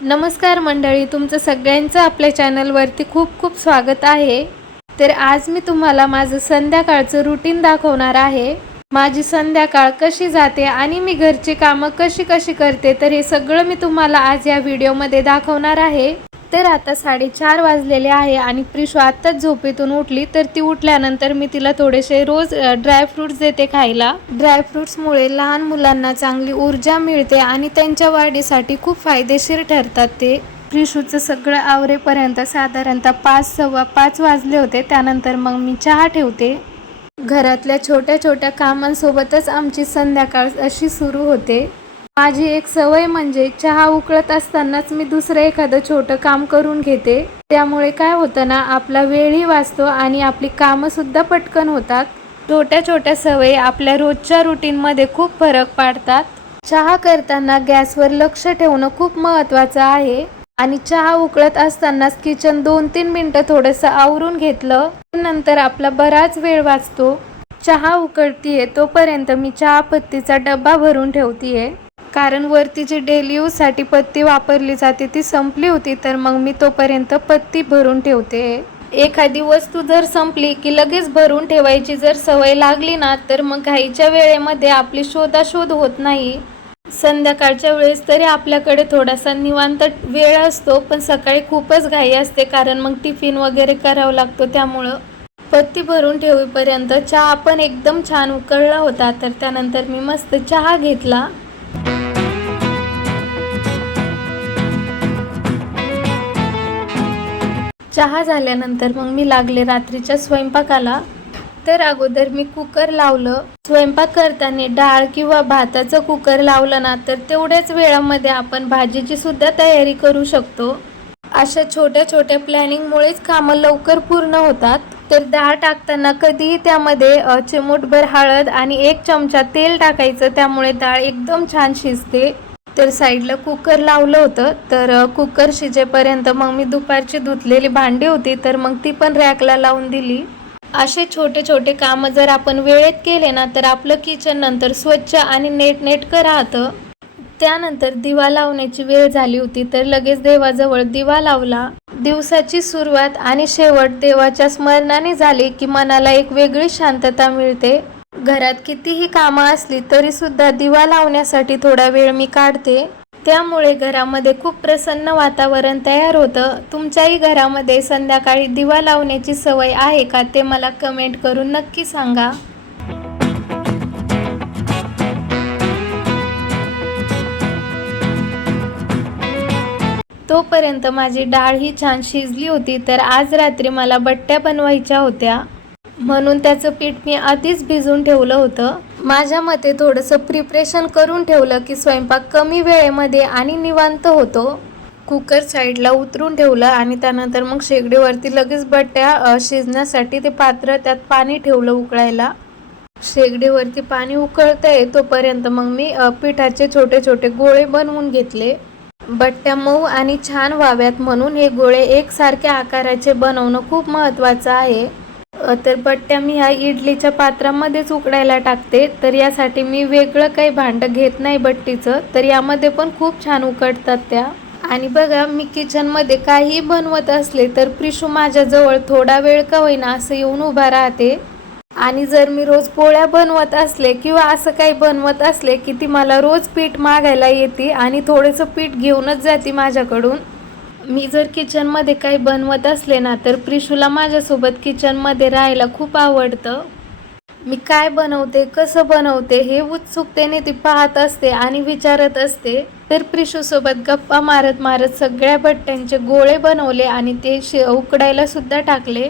नमस्कार मंडळी, तुमचं सगळ्यांचं आपल्या चॅनलवरती खूप खूप स्वागत आहे। तर आज मी तुम्हाला माझं संध्याकाळचं रुटीन दाखवणार आहे। माझी संध्याकाळ कशी जाते आणि मी घरची कामं कशी कशी करते, तर हे सगळं मी तुम्हाला आज या व्हिडिओमध्ये दाखवणार आहे। तर आता 4:30 वाजलेले आहे आणि प्रिशू आत्ताच झोपेतून उठली। तर ती उठल्यानंतर मी तिला थोडेसे रोज ड्रायफ्रुट्स देते खायला। ड्रायफ्रुट्समुळे लहान मुलांना चांगली ऊर्जा मिळते आणि त्यांच्या वाढीसाठी खूप फायदेशीर ठरतात ते। प्रिशूचं सगळं आवरेपर्यंत साधारणतः 5 सव्वा 5 वाजले होते। त्यानंतर मग मी चहा ठेवते। घरातल्या छोट्या छोट्या कामांसोबतच आमची संध्याकाळ अशी सुरू होते। माझी एक सवय म्हणजे चहा उकळत असतानाच मी दुसरं एखादं छोटं काम करून घेते। त्यामुळे काय होतं ना, आपला वेळही वाचतो आणि आपली कामं सुद्धा पटकन होतात। छोट्या छोट्या सवयी आपल्या रोजच्या रुटीनमध्ये खूप फरक पाडतात। चहा करताना गॅसवर लक्ष ठेवणं खूप महत्त्वाचं आहे आणि चहा उकळत असतानाच किचन 2-3 मिनिटं थोडंसं आवरून घेतलं नंतर आपला बराच वेळ वाचतो। चहा उकळतीये तोपर्यंत मी चहा पत्तीचा डब्बा भरून ठेवतीये, कारण वरती जी डेली यूजसाठी पत्ती वापरली जाते ती संपली होती। तर मग मी तोपर्यंत पत्ती भरून ठेवते। एखादी वस्तू जर संपली की लगेच भरून ठेवायची जर सवय लागली ना, तर मग घाईच्या वेळेमध्ये आपली शोधाशोध होत नाही। संध्याकाळच्या वेळेस तरी आपल्याकडे थोडासा निवांत वेळ असतो, पण सकाळी खूपच घाई असते, कारण मग टिफिन वगैरे करावं लागतो। त्यामुळं पत्ती भरून ठेवेपर्यंत चहा पण एकदम छान उकळला होता। तर त्यानंतर मी मस्त चहा घेतला। चहा झाल्यानंतर मग मी लागले रात्रीच्या स्वयंपाकाला। तर अगोदर मी कुकर लावलं। स्वयंपाक करताना डाळ किंवा भाताचं कुकर लावलं ना, तर तेवढ्याच वेळामध्ये आपण भाजीची सुद्धा तयारी करू शकतो। अशा छोट्या छोट्या प्लॅनिंगमुळेच कामं लवकर पूर्ण होतात। तर डाळ टाकताना कधीही त्यामध्ये चिमूटभर हळद आणि 1 चमचा तेल टाकायचं, त्यामुळे डाळ एकदम छान शिजते। तर साईडला कुकर लावलं होतं। तर कुकर शिजेपर्यंत मग मी दुपारची धुतलेली भांडी होती, तर मग ती पण रॅकला लावून दिली। असे छोटे छोटे कामं जर आपण वेळेत केले ना, तर आपलं किचन नंतर स्वच्छ आणि नीटनेटकं राहतं। त्यानंतर दिवा लावण्याची वेळ झाली होती, तर लगेच देवाजवळ दिवा लावला। दिवसाची सुरुवात आणि शेवट देवाच्या स्मरणाने झाली की मनाला एक वेगळी शांतता मिळते। घरात कितीही कामं असली तरी सुद्धा दिवा लावण्यासाठी थोडा वेळ मी काढते। त्यामुळे घरामध्ये खूप प्रसन्न वातावरण तयार होतं। तुमच्याही घरामध्ये संध्याकाळी दिवा लावण्याची सवय आहे का, ते मला कमेंट करून नक्की सांगा। तोपर्यंत माझी डाळ ही छान शिजली होती। तर आज रात्री मला बट्ट्या बनवायच्या होत्या, म्हणून त्याचं पीठ मी आधीच भिजवून ठेवलं होतं। माझ्या मते थोडंसं प्रिपरेशन करून ठेवलं की स्वयंपाक कमी वेळेमध्ये आणि निवांत होतो। कुकर साईडला उतरून ठेवलं आणि त्यानंतर मग शेगडीवरती लगेच बट्ट्या शिजण्यासाठी ते पात्र त्यात पाणी ठेवलं उकळायला। शेगडीवरती पाणी उकळतंय तोपर्यंत मग मी पिठाचे छोटे छोटे गोळे बनवून घेतले। बट्ट्या मऊ आणि छान व्हाव्यात म्हणून हे गोळे एकसारख्या आकाराचे बनवणं खूप महत्त्वाचं आहे। तर बट्ट्या मी ह्या इडलीच्या पात्रामध्येच उकडायला टाकते। तर यासाठी मी वेगळं काही भांडं घेत नाही बट्टीचं, तर यामध्ये पण खूप छान उकडतात त्या। आणि बघा, मी किचनमध्ये काहीही बनवत असले तर प्रिशू माझ्याजवळ थोडा वेळ का होईना असं येऊन उभा राहते। आणि जर मी रोज पोळ्या बनवत असले किंवा असं काही बनवत असले की ती मला रोज पीठ मागायला येते आणि थोडंसं पीठ घेऊनच जाते माझ्याकडून। मी जर किचनमध्ये काही बनवत असले ना, तर प्रिशूला माझ्यासोबत किचनमध्ये राहायला खूप आवडतं। मी काय बनवते, कसं बनवते हे उत्सुकतेने ती पाहत असते आणि विचारत असते। तर प्रिशूसोबत गप्पा मारत मारत सगळ्या बट्ट्यांचे गोळे बनवले आणि ते उकडायला सुद्धा टाकले।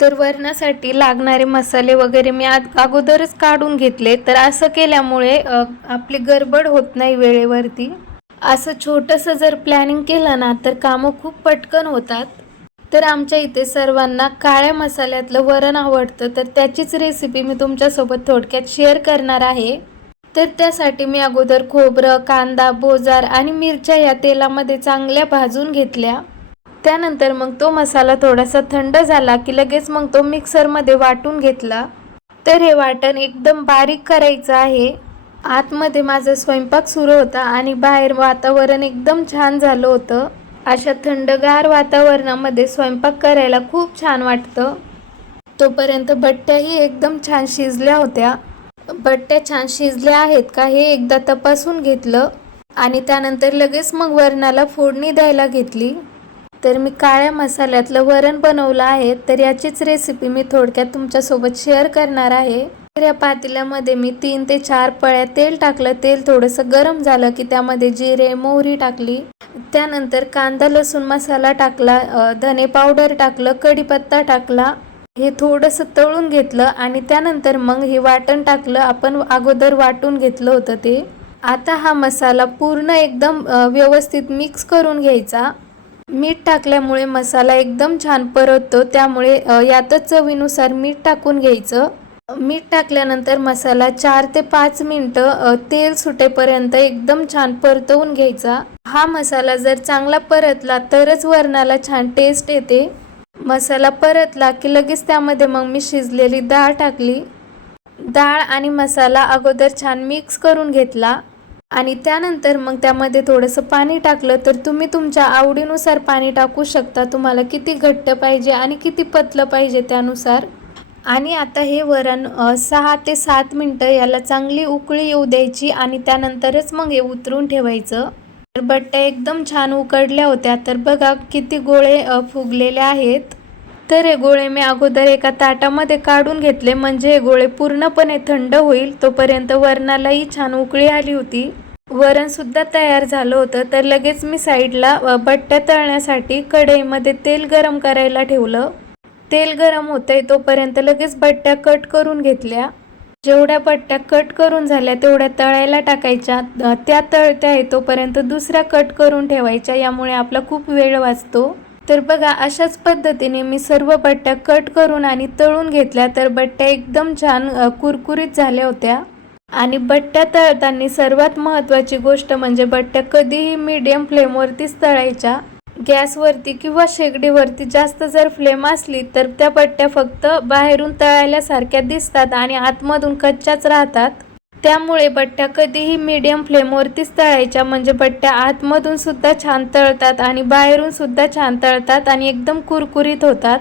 तर वरणासाठी लागणारे मसाले वगैरे मी अगोदरच काढून घेतले। तर असं केल्यामुळे आपली गडबड होत नाही वेळेवरती। असं छोटंसं जर प्लॅनिंग केलं ना, तर कामं खूप पटकन होतात। तर आमच्या इथे सर्वांना काळ्या मसाल्यातलं वरण आवडतं, तर त्याचीच रेसिपी मी तुमच्यासोबत थोडक्यात शेअर करणार आहे। तर त्यासाठी मी अगोदर खोबरं, कांदा, बोजार आणि मिरच्या या तेलामध्ये चांगल्या भाजून घेतल्या। त्यानंतर मग तो मसाला थोडासा थंड झाला की लगेच मग तो मिक्सरमध्ये वाटून घेतला। तर हे वाटण एकदम बारीक करायचं आहे। आतमध्ये माझा स्वयंपाक सुरू होता आणि बाहेर वातावरण एकदम छान झालं होतं. अशा थंडगार वातावरणामध्ये स्वयंपाक करायला खूप छान वाटतं. तोपर्यंत बट्ट्याही एकदम छान शिजल्या होत्या. बट्ट्या छान शिजल्या आहेत का हे एकदा तपासून घेतलं आणि त्यानंतर लगेच मग वरणाला फोडणी द्यायला घेतली. तर मी काळ्या मसाल्यातलं वरण बनवलं आहे. तर याचीच रेसिपी मी थोडक्यात तुमच्यासोबत शेअर करणार आहे. तर या पातेल्यामध्ये मी 3 ते 4 पळ्या तेल टाकलं. तेल थोडंसं गरम झालं की त्यामध्ये जिरे मोहरी टाकली. त्यानंतर कांदा लसूण मसाला टाकला, धने पावडर टाकलं, कढीपत्ता टाकला. हे थोडंसं तळून घेतलं आणि त्यानंतर मग हे वाटण टाकलं. आपण अगोदर वाटून घेतलं होतं ते. आता हा मसाला पूर्ण एकदम व्यवस्थित मिक्स करून घ्यायचा. मीठ टाकल्यामुळे मसाला एकदम छान परततो, त्यामुळे यातच चवीनुसार मीठ टाकून घ्यायचं. मीठ टाकल्यानंतर मसाला 4 ते 5 मिनिटं तेल सुटेपर्यंत एकदम छान परतवून घ्यायचा. हा मसाला जर चांगला परतला तरच वरणाला छान टेस्ट येते. मसाला परतला की लगेच त्यामध्ये मग मी शिजलेली डाळ टाकली. डाळ आणि मसाला अगोदर छान मिक्स करून घेतला आणि त्यानंतर मग त्यामध्ये थोडंसं पाणी टाकलं. तर तुम्ही तुमच्या आवडीनुसार पाणी टाकू शकता. तुम्हाला किती घट्ट पाहिजे आणि किती पतलं पाहिजे त्यानुसार. आणि आता हे वरण 6 ते 7 मिनिटं याला चांगली उकळी येऊ द्यायची आणि त्यानंतरच मग हे उतरून ठेवायचं. तर बट्ट्या एकदम छान उकडल्या होत्या. तर बघा किती गोळे फुगलेले आहेत. तर हे गोळे मी अगोदर एका ताटामध्ये काढून घेतले, म्हणजे हे गोळे पूर्णपणे थंड होईल. तोपर्यंत वरणालाही छान उकळी आली होती. वरणसुद्धा तयार झालं होतं. तर लगेच मी साईडला बट्ट्या तळण्यासाठी कढईमध्ये तेल गरम करायला ठेवलं. तेल गरम होतंय तोपर्यंत लगेच बट्ट्या कट करून घेतल्या. जेवढ्या बट्ट्या कट करून झाल्या तेवढ्या तळायला टाकायच्या. त्या तळत्या आहे तोपर्यंत दुसऱ्या कट करून ठेवायच्या. यामुळे आपला खूप वेळ वाचतो. तर बघा अशाच पद्धतीने मी सर्व बट्ट्या कट करून आणि तळून घेतल्या. तर बट्ट्या एकदम छान कुरकुरीत झाल्या होत्या. आणि बट्ट्या तळताना सर्वात महत्त्वाची गोष्ट म्हणजे बट्ट्या कधीही मीडियम फ्लेमवरतीच तळायच्या. गॅसवरती किंवा शेगडीवरती जास्त जर फ्लेम असली तर त्या बट्ट्या फक्त बाहेरून तळायल्यासारख्या दिसतात आणि आतमधून कच्च्याच राहतात. त्यामुळे बट्ट्या कधीही मीडियम फ्लेमवरतीच तळायच्या, म्हणजे बट्ट्या आतमधून सुद्धा छान तळतात आणि बाहेरून सुद्धा छान तळतात आणि एकदम कुरकुरीत होतात.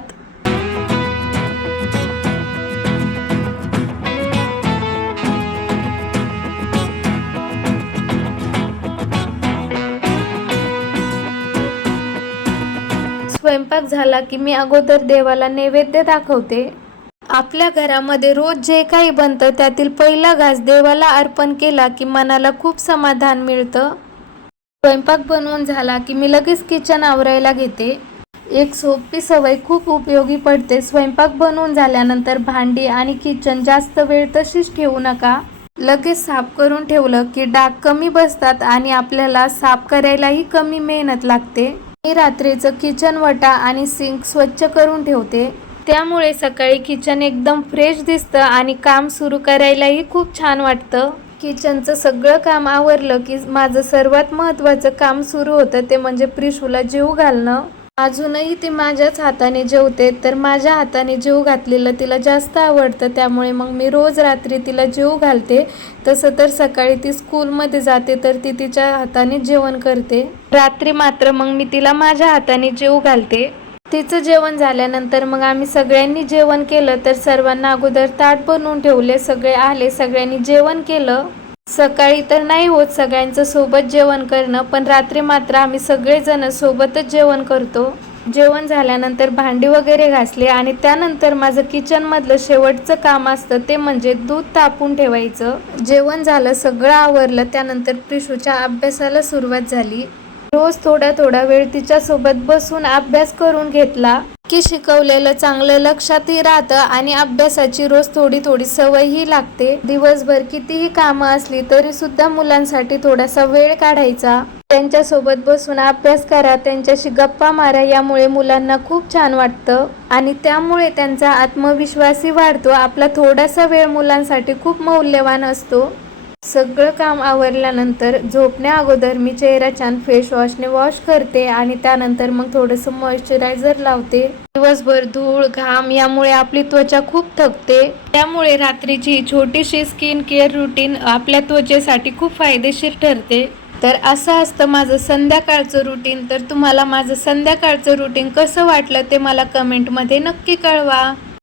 स्वयंपाक झाला की मी अगोदर देवाला नैवेद्य दाखवते. आपल्या घरामध्ये रोज जे काही बनतं त्यातील पहिला घास देवाला अर्पण केला की मनाला खूप समाधान मिळतं. स्वयंपाक बनवून झाला की मी लगेच किचन आवरायला घेते. एक सोपी सवय खूप उपयोगी पडते. स्वयंपाक बनवून झाल्यानंतर भांडी आणि किचन जास्त वेळ तशीच ठेवू नका. लगेच साफ करून ठेवलं की डाग कमी बसतात आणि आपल्याला साफ करायलाही कमी मेहनत लागते. मी रात्रीचं किचन वटा आणि सिंक स्वच्छ करून ठेवते. त्यामुळे सकाळी किचन एकदम फ्रेश दिसतं आणि काम सुरू करायलाही खूप छान वाटतं. किचनचं सगळं काम आवरलं की माझं सर्वात महत्त्वाचं काम सुरू होतं, ते म्हणजे प्रिशूला जेवू घालणं. अजूनही ती माझ्याच हाताने जेवते. तर माझ्या हाताने जेवू घातलेलं तिला जास्त आवडतं, त्यामुळे मग मी रोज रात्री तिला जेवू घालते. तसं तर सकाळी ती स्कूलमध्ये जाते तर ती तिच्या हाताने जेवण करते. रात्री मात्र मग मी तिला माझ्या हाताने जेवू घालते. तिचं जेवण झाल्यानंतर मग आम्ही सगळ्यांनी जेवण केलं. तर सर्वांना अगोदर ताट बनवून ठेवले. सगळे आले, सगळ्यांनी जेवण केलं. सकाळी तर नाही होत सगळ्यांचं सोबत जेवण करणं, पण रात्री मात्र आम्ही सगळेजण सोबतच जेवण करतो. जेवण झाल्यानंतर भांडी वगैरे घासले आणि त्यानंतर माझं किचनमधलं शेवटचं काम असतं ते म्हणजे दूध तापून ठेवायचं. जेवण झालं, सगळं आवरलं, त्यानंतर प्रिशूच्या अभ्यासाला सुरुवात झाली. रोज थोडा थोडा वेळ तिच्यासोबत बसून अभ्यास करून घेतला की शिकवलेलं चांगलं लक्षातही राहतं आणि अभ्यासाची रोज थोडी थोडी सवयही लागते. दिवसभर कितीही कामं असली तरी सुद्धा मुलांसाठी थोडासा वेळ काढायचा. त्यांच्यासोबत बसून अभ्यास करा, त्यांच्याशी गप्पा मारा. यामुळे मुलांना खूप छान वाटतं आणि त्यामुळे त्यांचा आत्मविश्वासही वाढतो. आपला थोडासा वेळ मुलांसाठी खूप मौल्यवान असतो. सगळं काम आवरल्यानंतर झोपण्या अगोदर मी चेहरा छान फेस वॉशने वॉश करते आणि त्यानंतर मग थोडंसं मॉइश्चरायझर लावते. दिवसभर धूळ घाम यामुळे आपली त्वचा खूप थकते, त्यामुळे रात्रीची छोटीशी स्किन केअर रुटीन आपल्या त्वचेसाठी खूप फायदेशीर ठरते. तर असं असतं माझं संध्याकाळचं रुटीन. तर तुम्हाला माझं संध्याकाळचं रुटीन कसं वाटलं ते मला कमेंटमध्ये नक्की कळवा.